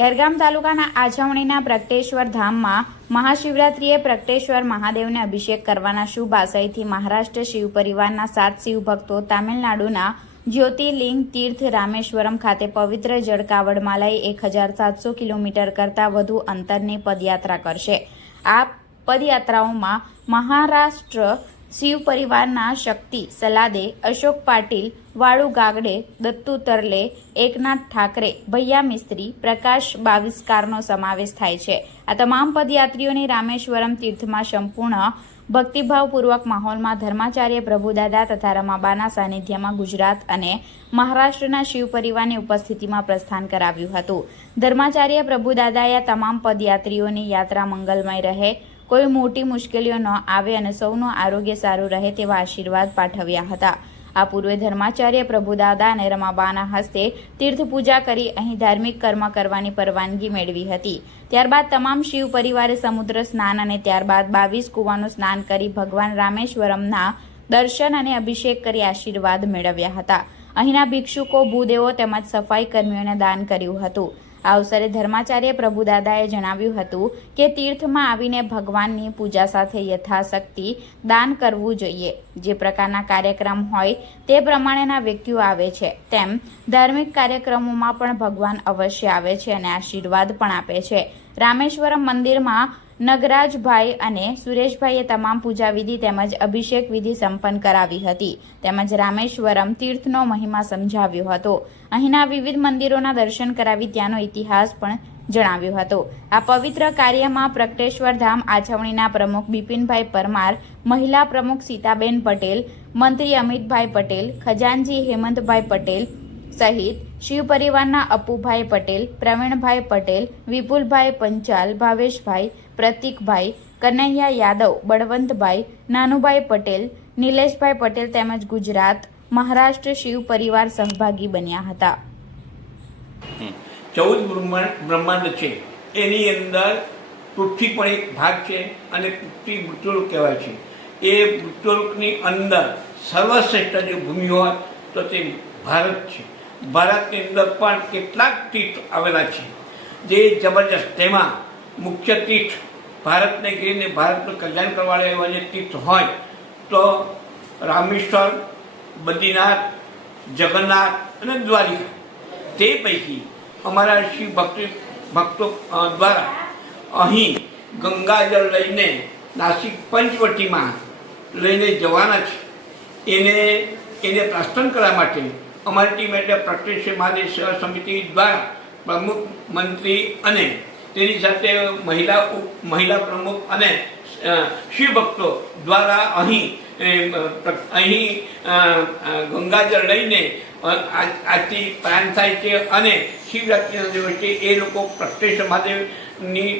ખેરગામ તાલુકાના આછવણીના પ્રગટેશ્વર ધામમાં મહાશિવરાત્રિએ પ્રગટેશ્વર મહાદેવને અભિષેક કરવાના શુભ આશયથી મહારાષ્ટ્ર શિવ પરિવારના સાત શિવ ભક્તો તામિલનાડુના જ્યોતિર્લિંગ તીર્થ રામેશ્વરમ ખાતે પવિત્ર જળ કાવડમાં લઈ એક હજાર સાતસો કિલોમીટર કરતાં વધુ અંતરની પદયાત્રા કરશે. આ પદયાત્રાઓમાં મહારાષ્ટ્ર શિવ પરિવારના શક્તિ, સલાદે, અશોક પાટીલ, વાળુ ગાગડે, દત્તુ તરલે, એકનાથ ઠાકરે, ભૈયા મિસ્ત્રી, પ્રકાશ બાવિસ્કારનો સમાવેશ થાય છે. આ તમામ પદયાત્રીઓની રામેશ્વરમ તીર્થમાં સંપૂર્ણ ભક્તિભાવપૂર્વક માહોલમાં ધર્માચાર્ય પ્રભુદાદા તથા રમાબાના સાનિધ્યમાં ગુજરાત અને મહારાષ્ટ્રના શિવ પરિવારની ઉપસ્થિતિમાં પ્રસ્થાન કરાવ્યું હતું. ધર્માચાર્ય પ્રભુદાદાએ તમામ પદયાત્રીઓની યાત્રા મંગલમય રહે. કોઈ મોટી મુશ્કેલીઓ ન આવે અને સૌનું આરોગ્ય સારું રહે તેવા આશીર્વાદ પાઠવ્યા હતા. આ પૂર્વે ધર્માચાર્ય પ્રભુદાદા અને રમાબાના હસ્તે તીર્થ પૂજા કરી અહીં ધાર્મિક કર્મ કરવાની પરવાનગી મેળવી હતી. ત્યારબાદ તમામ શિવ પરિવારે સમુદ્ર સ્નાન અને ત્યારબાદ બાવીસ કુવાનું સ્નાન કરી ભગવાન રામેશ્વરમના દર્શન અને અભિષેક કરી આશીર્વાદ મેળવ્યા હતા. અહીંના ભિક્ષુકો, ભૂદેવો તેમજ સફાઈ કર્મીઓને દાન કર્યું હતું. આ અવસરે ધર્માચાર્ય પ્રભુદાદાએ જણાવ્યું હતું કે તીર્થમાં આવીને ભગવાનની પૂજા સાથે યથાશક્તિ દાન કરવું જોઈએ. જે પ્રકારના કાર્યક્રમ હોય તે પ્રમાણેના વ્યક્તિઓ આવે છે. તેમ ધાર્મિક કાર્યક્રમોમાં પણ ભગવાન અવશ્ય આવે છે અને આશીર્વાદ પણ આપે છે. રામેશ્વરમ મંદિરમાં નગરાજભાઈ અને સુરેશભાઈએ તમામ પૂજા વિધિ તેમજ અભિષેક વિધિ સંપન્ન કરાવી હતી. તેમજ રામેશ્વરમ તીર્થનો મહિમા સમજાવ્યો હતો. અહીંના વિવિધ મંદિરોના દર્શન કરાવી ત્યાંનો ઇતિહાસ પણ જણાવ્યો હતો. આ પવિત્ર કાર્યમાં પ્રગટેશ્વર ધામ આછવણીના પ્રમુખ બિપિનભાઈ પરમાર, મહિલા પ્રમુખ સીતાબેન પટેલ, મંત્રી અમિતભાઈ પટેલ, ખજાનજી હેમંતભાઈ પટેલ સહિત શિવ પરિવારના અપુભાઈ પટેલ, પ્રવીણભાઈ પટેલ, વિપુલભાઈ પંચાલ, ભાવેશભાઈ પ્રતિકભાઈ, કનૈયા યાદવ, બળવંતભાઈ, નાનુભાઈ પટેલ, નિલેશભાઈ પટેલ તેમજ ગુજરાત, મહારાષ્ટ્ર શિવ પરિવાર સહભાગી બન્યા હતા. ચૌદ બ્રહ્માંડ છે. એની અંદર પૃથ્વી પણ એક ભાગ છે અને પૃથ્વી મૃત્યુલોક કહેવાય છે. એ મૃત્યુલોકની અંદર સર્વશ્રેષ્ઠ જે ભૂમિ હોય તો તે ભારત છે. ભારતની અંદર પણ કેટલાક તીર્થ આવેલા છે. જે જબરજસ્ત તેમાં મુખ્ય તીર્થ ભારતને ઘેરીને ભારતનું કલ્યાણ કરવાવાળા એવા જે તીર્થ હોય, તો રામેશ્વર, બદ્રીનાથ, જગન્નાથ અને દ્વારિકા, તે પૈકી અમારા શિવ ભક્તિ, ભક્તો દ્વારા અહીં ગંગાજળ લઈને નાસિક પંચવટીમાં લઈને જવાના છે. એને એને પ્રસ્થાન કરવા માટે અમારી ટીમ એટલે પ્રત્યેશ મહાદેવ સેવા સમિતિ દ્વારા પ્રમુખ મંત્રી અને તેની સાથે મહિલા ઉપ- મહિલા પ્રમુખ અને શિવભક્તો દ્વારા અહીં અહીં ગંગાજળ લઈને અ, આ- આજથી પ્રાણ થાય છે અને શિવરાત્રિના દિવસે એ લોકો પ્રત્યેશ મહાદેવની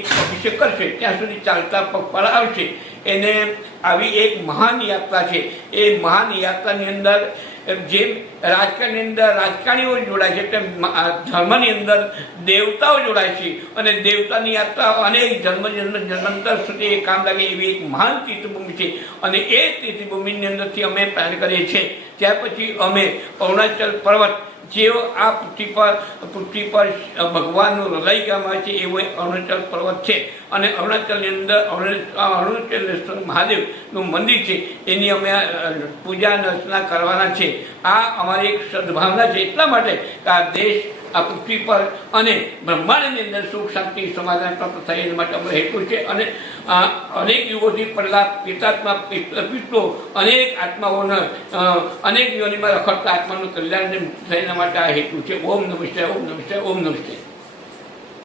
અભિષેક કરશે. ત્યાં સુધી ચાલતા પગપાળા આવશે. એને આવી એક મહાન યાત્રા છે. એ મહાન યાત્રાની અંદર જે રાજકારણની અંદર રાજકારણીઓ જોડાય છે, તેમ ધર્મની અંદર દેવતાઓ જોડાય છે. અને દેવતાની યાત્રા અનેક જન્મ જન્મ જન્માંતર સુધી એ કામ લાગે એવી એક મહાન તીર્થભૂમિ છે. અને એ તીર્થભૂમિની અંદરથી અમે પ્લાન કરીએ છીએ. ત્યાર પછી અમે અરુણાચલ પર્વત જેઓ આ પૃથ્વી પર પૃથ્વી પર ભગવાનનું હૃદય ગામમાં છે, એવો અરુણાચલ પર્વત છે. અને અરુણાચલની અંદર અરુણાચલેશ્વર મહાદેવનું મંદિર છે. એની અમે પૂજા અર્ચના કરવાના છે. આ અમારી એક સદભાવના છે. એટલા માટે કે આ દેશ આ પૃથ્વી પર અને બ્રહ્માંડની અંદર સુખ, શાંતિ, સમાધાન પ્રાપ્ત થાય એના માટે અમારો હેતુ છે. અને અનેક યુગોથી પહેલા પિતાત્મા પિતૃ અનેક આત્માઓને અનેક યોનિમાં રખડતા આત્માનું કલ્યાણ થાય એના માટે આ હેતુ છે. ઓમ નમસ્તે ઓમ નમસ્તે ઓમ નમસ્તે